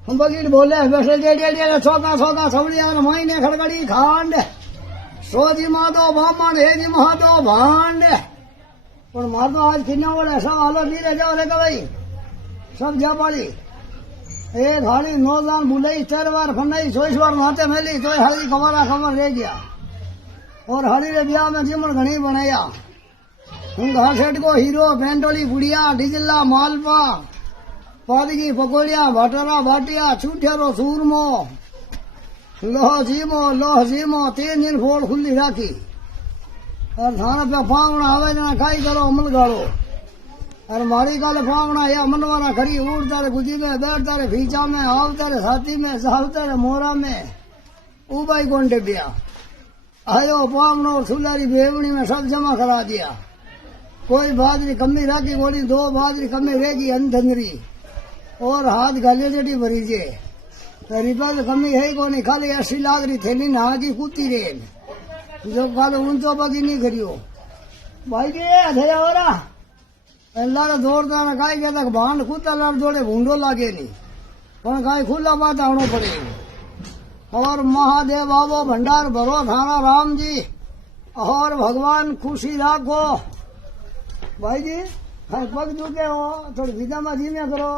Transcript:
हम बगीट बोले वैसे डेढ़ छोका छोका सवड़िया महीने खड़गड़ी खांड सोजी माधो बामण हेजी महादो भांड पर मार तो आज किन्ना बोले सब हालो धीरे जाओ रे भाई सब जा पाली एक हाली नौजान बुलाई 4 बार फनाई 24 बार नाते मेली तो हाली खबर रह गया और हाली रे ब्याह में जिमन घनी बनाया हूँ घर सेठ को हीरो पेंटोली गुड़िया डिजला मालपा पादगी पकोड़िया भटरा भाटिया छूठेरो सूरमो लोह जीमो 3 दिन फोड़ खुली राखी और थाना पे फावना आवे जना खाई करो अमल गाड़ो और मारी काले फावना या मनवाना खरी उड़ता रे गुजी में बैठता रे फीचा में आवता रे साथी में सावता रे मोरा में उबाई कौन डिबिया आयो फावनो और सुलारी बेवनी में सब जमा करा दिया कोई बाजरी कमी राखी बोली 2 बाजरी कमी रहेगी अंधंगरी और हाथ गाले जटी भरी जे तो रिपा तो कमी है को नहीं खाली 80 लाख री थैली नहा की कूती रे जो खाली ऊंचो बाकी नहीं करियो भाई जी अधेरा हो रहा अल्लाह दौड़ता काई कहता भांड कूता लार जोड़े भूंडो लागे नहीं पर काई खुला बात आनो पड़ेगा और महादेव बाबो भंडार भरो थाना राम जी और भगवान खुशी राखो भाई जी पग चुके हो थोड़ी विदा में धीमे करो।